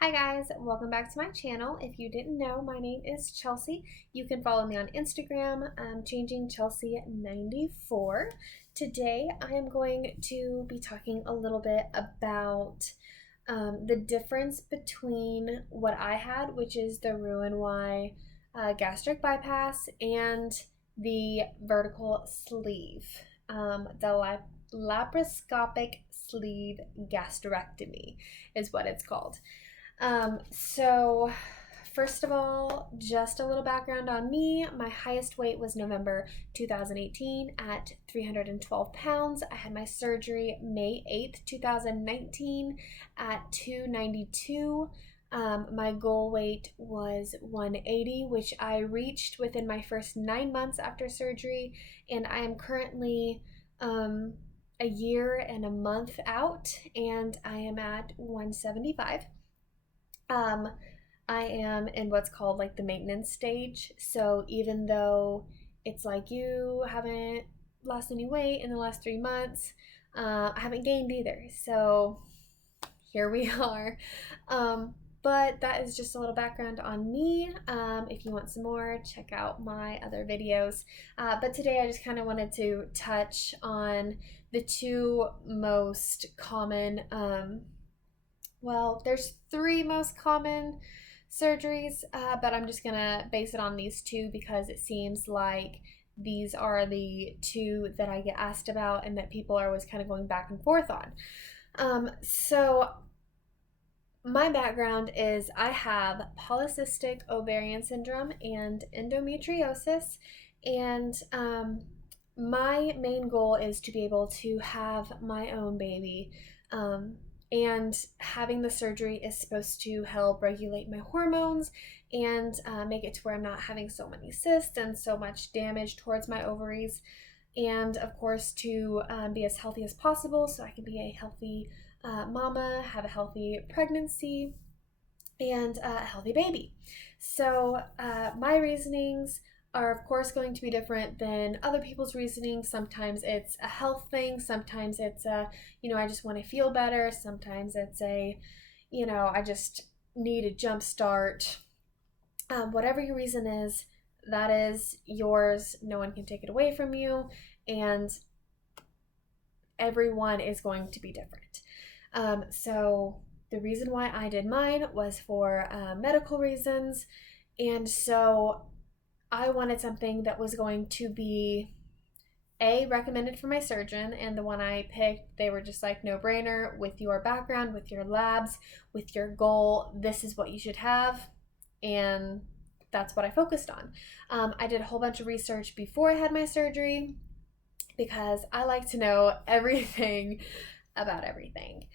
Hi guys, welcome back to my channel. If you didn't know, my name is Chelsea. You can follow me on Instagram, changing Chelsea 94. Today I am going to be talking a little bit about the difference between what I had, which is the Roux-en-Y gastric bypass, and the vertical sleeve, the laparoscopic sleeve gastrectomy is what it's called. So first of all, just a little background on me. My highest weight was November 2018 at 312 pounds. I had my surgery May 8th, 2019 at 292. My goal weight was 180, which I reached within my first 9 months after surgery, and I am currently a year and a month out, and I am at 175. I am in what's called like the maintenance stage. So even though it's like you haven't lost any weight in the last 3 months, I haven't gained either. So here we are. But that is just a little background on me. If you want some more, check out my other videos. But today I just kind of wanted to touch on the two most common there's three most common surgeries, but I'm just gonna base it on these two because it seems like these are the two that I get asked about and that people are always kind of going back and forth on. So my background is I have polycystic ovarian syndrome and endometriosis, and my main goal is to be able to have my own baby. And having the surgery is supposed to help regulate my hormones and make it to where I'm not having so many cysts and so much damage towards my ovaries. And of course, to be as healthy as possible so I can be a healthy mama, have a healthy pregnancy, and a healthy baby. So my reasonings are of course going to be different than other people's reasoning. Sometimes it's a health thing, sometimes it's I just want to feel better, sometimes it's I just need a jump start. Whatever your reason is, that is yours. No one can take it away from you, and everyone is going to be different. So the reason why I did mine was for medical reasons, and so I wanted something that was going to be recommended for my surgeon, and the one I picked, they were just like no brainer with your background, with your labs, with your goal. This is what you should have, and that's what I focused on. I did a whole bunch of research before I had my surgery because I like to know everything about everything.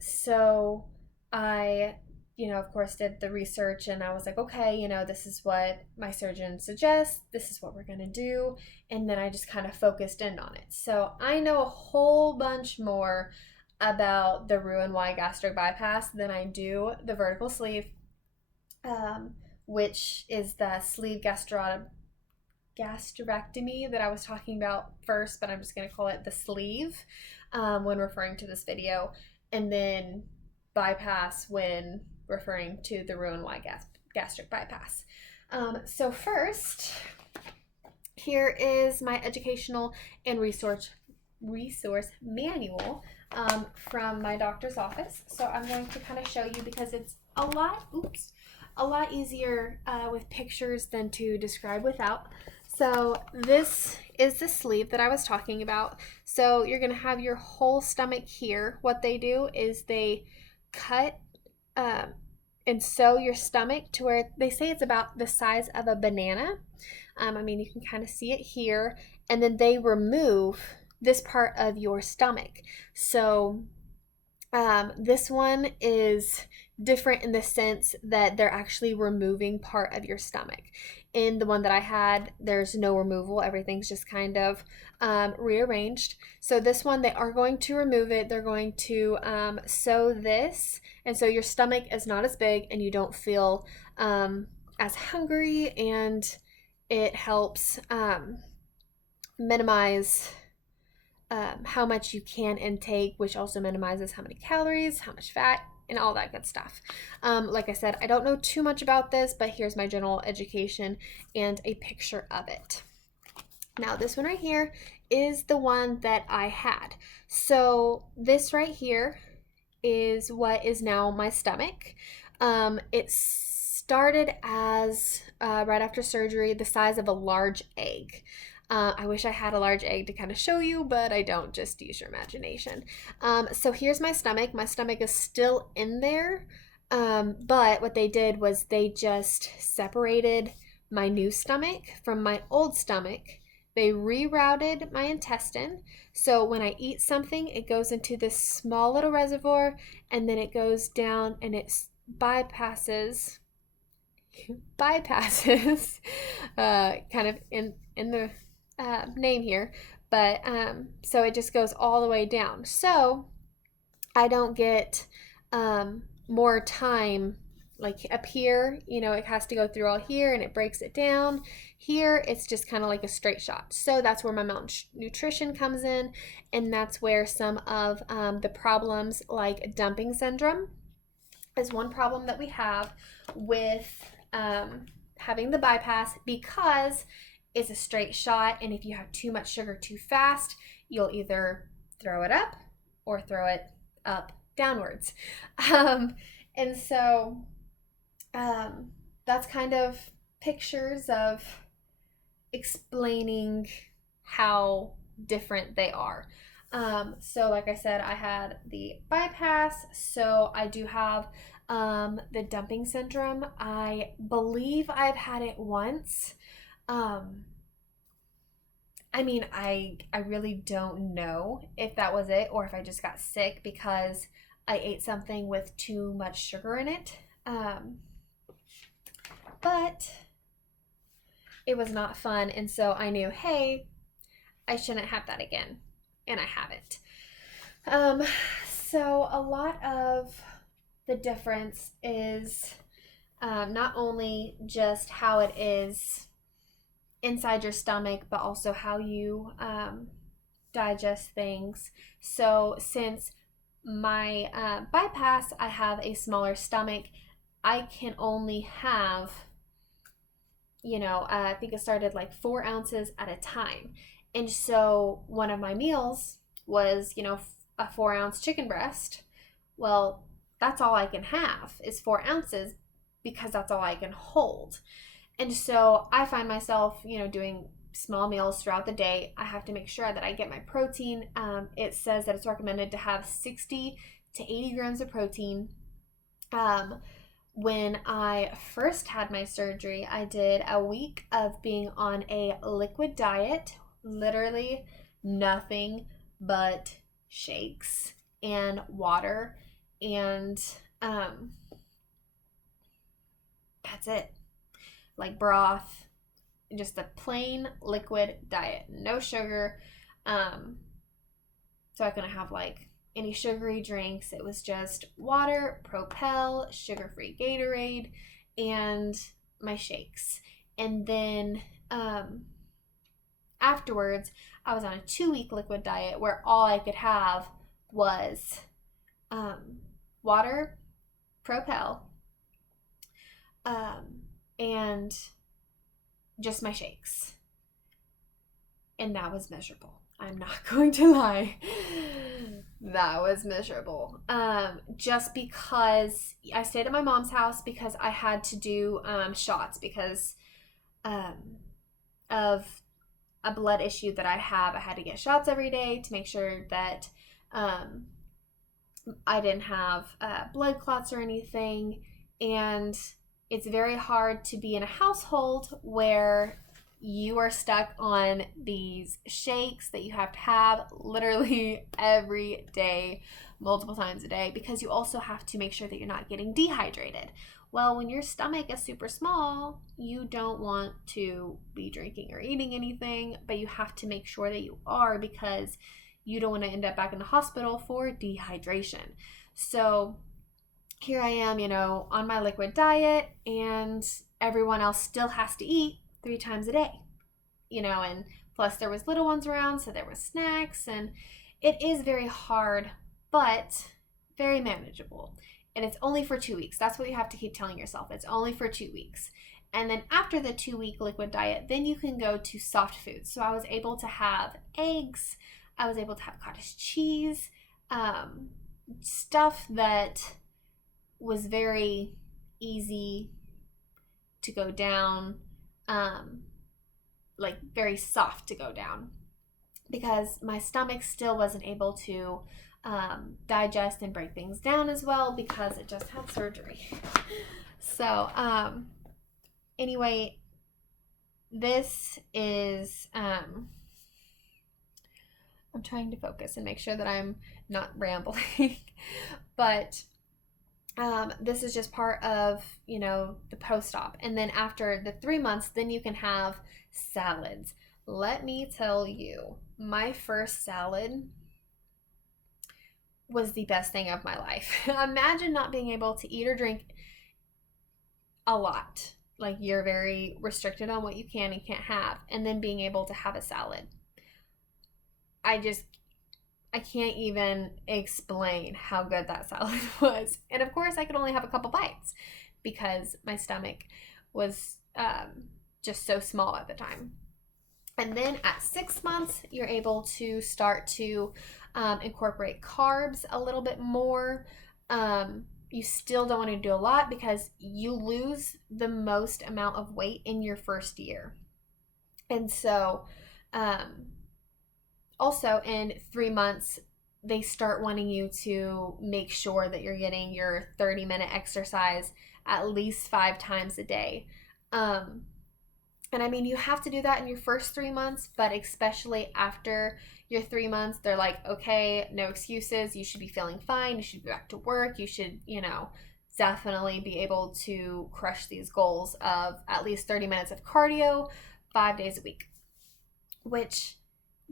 So I of course, did the research, and I was like, okay, this is what my surgeon suggests, this is what we're gonna do, and then I just kind of focused in on it. So I know a whole bunch more about the Roux-en-Y gastric bypass than I do the vertical sleeve, which is the sleeve gastrectomy that I was talking about first, but I'm just gonna call it the sleeve when referring to this video, and then bypass when referring to the Roux-en-Y gastric bypass. So first, here is my educational and resource manual from my doctor's office. So I'm going to kind of show you because it's a lot easier with pictures than to describe without. So this is the sleeve that I was talking about. So you're going to have your whole stomach here. What they do is they cut and sew your stomach to where they say it's about the size of a banana. You can kind of see it here, and then they remove this part of your stomach. So this one is different in the sense that they're actually removing part of your stomach. In the one that I had, there's no removal. Everything's just kind of rearranged. So this one, they are going to remove it. They're going to sew this, and so your stomach is not as big and you don't feel as hungry, and it helps minimize how much you can intake, which also minimizes how many calories, how much fat and all that good stuff. Like I said, I don't know too much about this, but here's my general education and a picture of it. Now, this one right here is the one that I had. So this right here is what is now my stomach. It started as, right after surgery, the size of a large egg. I wish I had a large egg to kind of show you, but I don't. Just use your imagination. So here's my stomach. My stomach is still in there, but what they did was they just separated my new stomach from my old stomach. They rerouted my intestine. So when I eat something, it goes into this small little reservoir, and then it goes down and it bypasses kind of in the name here, but so it just goes all the way down. So I don't get more time like up here, it has to go through all here and it breaks it down. Here, it's just kind of like a straight shot. So that's where my malnutrition comes in, and that's where some of the problems like dumping syndrome is one problem that we have with having the bypass, because it's a straight shot, and if you have too much sugar too fast, you'll either throw it up or throw it up downwards. And so that's kind of pictures of explaining how different they are. So like I said, I had the bypass, so I do have the dumping syndrome. I believe I've had it once. I mean, I really don't know if that was it or if I just got sick because I ate something with too much sugar in it. But it was not fun, and so I knew, hey, I shouldn't have that again, and I haven't. So a lot of the difference is not only just how it is inside your stomach, but also how you digest things. So since my bypass, I have a smaller stomach, I can only have, I think it started like 4 ounces at a time. And so one of my meals was, a 4-ounce chicken breast. Well, that's all I can have is 4 ounces because that's all I can hold. And so I find myself, doing small meals throughout the day. I have to make sure that I get my protein. It says that it's recommended to have 60 to 80 grams of protein. When I first had my surgery, I did a week of being on a liquid diet, literally nothing but shakes and water, and that's it. Like broth, just a plain liquid diet, no sugar. So I couldn't have like any sugary drinks. It was just water, Propel, sugar-free Gatorade, and my shakes. And then afterwards, I was on a 2-week liquid diet where all I could have was water, Propel, and just my shakes. And that was miserable. I'm not going to lie. That was miserable. Just because I stayed at my mom's house because I had to do shots because of a blood issue that I have. I had to get shots every day to make sure that I didn't have blood clots or anything. And it's very hard to be in a household where you are stuck on these shakes that you have to have literally every day, multiple times a day, because you also have to make sure that you're not getting dehydrated. Well, when your stomach is super small, you don't want to be drinking or eating anything, but you have to make sure that you are, because you don't want to end up back in the hospital for dehydration. So here I am, on my liquid diet, and everyone else still has to eat 3 times a day, and plus there was little ones around, so there was snacks, and it is very hard, but very manageable. And it's only for 2 weeks. That's what you have to keep telling yourself. It's only for 2 weeks. And then after the 2 week liquid diet, then you can go to soft foods. So I was able to have eggs. I was able to have cottage cheese, stuff that was very easy to go down, like very soft to go down, because my stomach still wasn't able to digest and break things down as well because it just had surgery. So anyway, this is I'm trying to focus and make sure that I'm not rambling. But this is just part of, the post-op. And then after the 3 months, then you can have salads. Let me tell you, my first salad was the best thing of my life. Imagine not being able to eat or drink a lot. Like, you're very restricted on what you can and can't have, and then being able to have a salad. I can't even explain how good that salad was. And of course, I could only have a couple bites because my stomach was just so small at the time. And then at 6 months, you're able to start to incorporate carbs a little bit more. You still don't want to do a lot because you lose the most amount of weight in your first year. And so also in 3 months, they start wanting you to make sure that you're getting your 30-minute exercise at least 5 times a day. And I mean, you have to do that in your first 3 months, but especially after your 3 months, they're like, okay, no excuses. You should be feeling fine. You should be back to work. You should, definitely be able to crush these goals of at least 30 minutes of cardio 5 days a week, which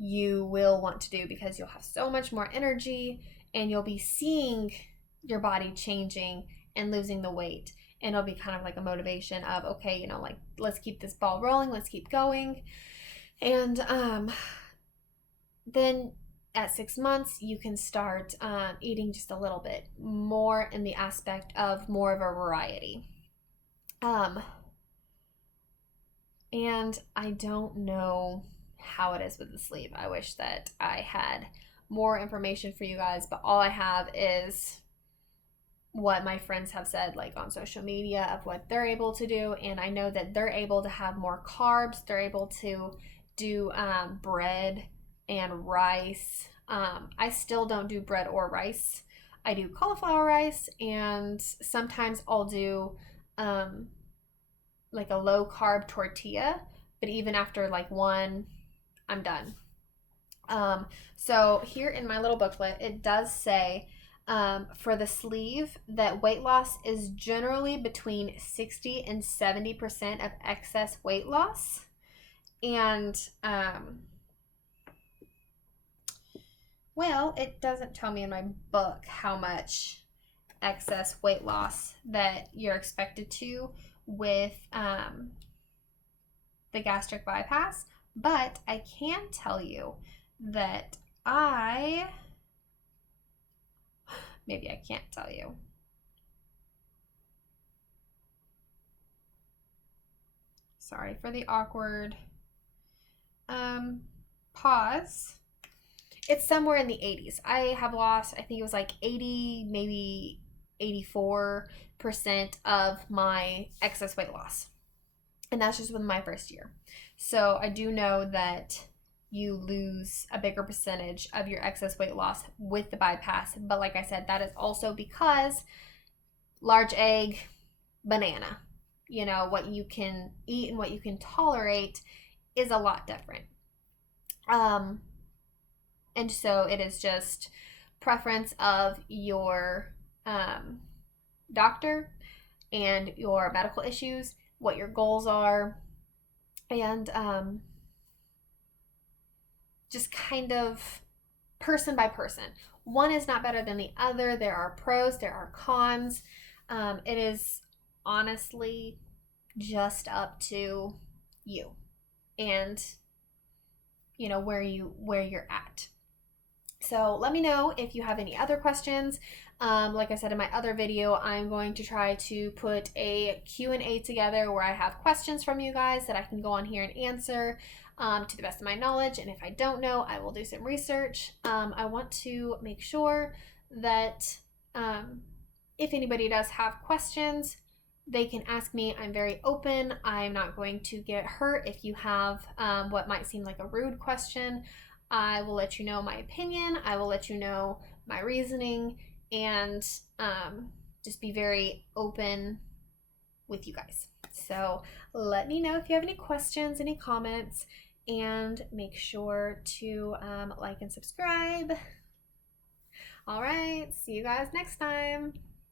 you will want to do because you'll have so much more energy and you'll be seeing your body changing and losing the weight. And it'll be kind of like a motivation of, okay, let's keep this ball rolling, let's keep going. And then at 6 months, you can start eating just a little bit more in the aspect of more of a variety. And I don't know how it is with the sleeve. I wish that I had more information for you guys, but all I have is what my friends have said, like on social media, of what they're able to do. And I know that they're able to have more carbs. They're able to do bread and rice. I still don't do bread or rice. I do cauliflower rice, and sometimes I'll do like a low carb tortilla, but even after like one, I'm done. So here in my little booklet, it does say for the sleeve that weight loss is generally between 60 and 70% of excess weight loss. And well, it doesn't tell me in my book how much excess weight loss that you're expected to with the gastric bypass, but I can tell you that maybe I can't tell you. Sorry for the awkward pause. It's somewhere in the 80s. I have lost, I think it was like 80, maybe 84% of my excess weight loss. And that's just within my first year. So I do know that you lose a bigger percentage of your excess weight loss with the bypass. But like I said, that is also because large egg, banana, what you can eat and what you can tolerate is a lot different. And so it is just preference of your doctor and your medical issues, what your goals are, and just kind of person by person. One is not better than the other. There are pros, there are cons. It is honestly just up to you and where you're at. So let me know if you have any other questions. Like I said in my other video, I'm going to try to put a Q&A together where I have questions from you guys that I can go on here and answer to the best of my knowledge. And if I don't know, I will do some research. I want to make sure that if anybody does have questions, they can ask me. I'm very open. I'm not going to get hurt if you have what might seem like a rude question. I will let you know my opinion. I will let you know my reasoning, and just be very open with you guys. So let me know if you have any questions, any comments, and make sure to like and subscribe. All right, see you guys next time.